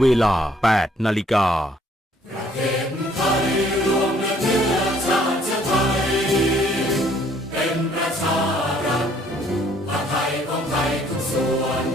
เวลา 8 นาฬิกา ประเทศไทยรวมแเชื้อชาติไทย เป็นประชารัฐประไทยของไทยทุกส่วน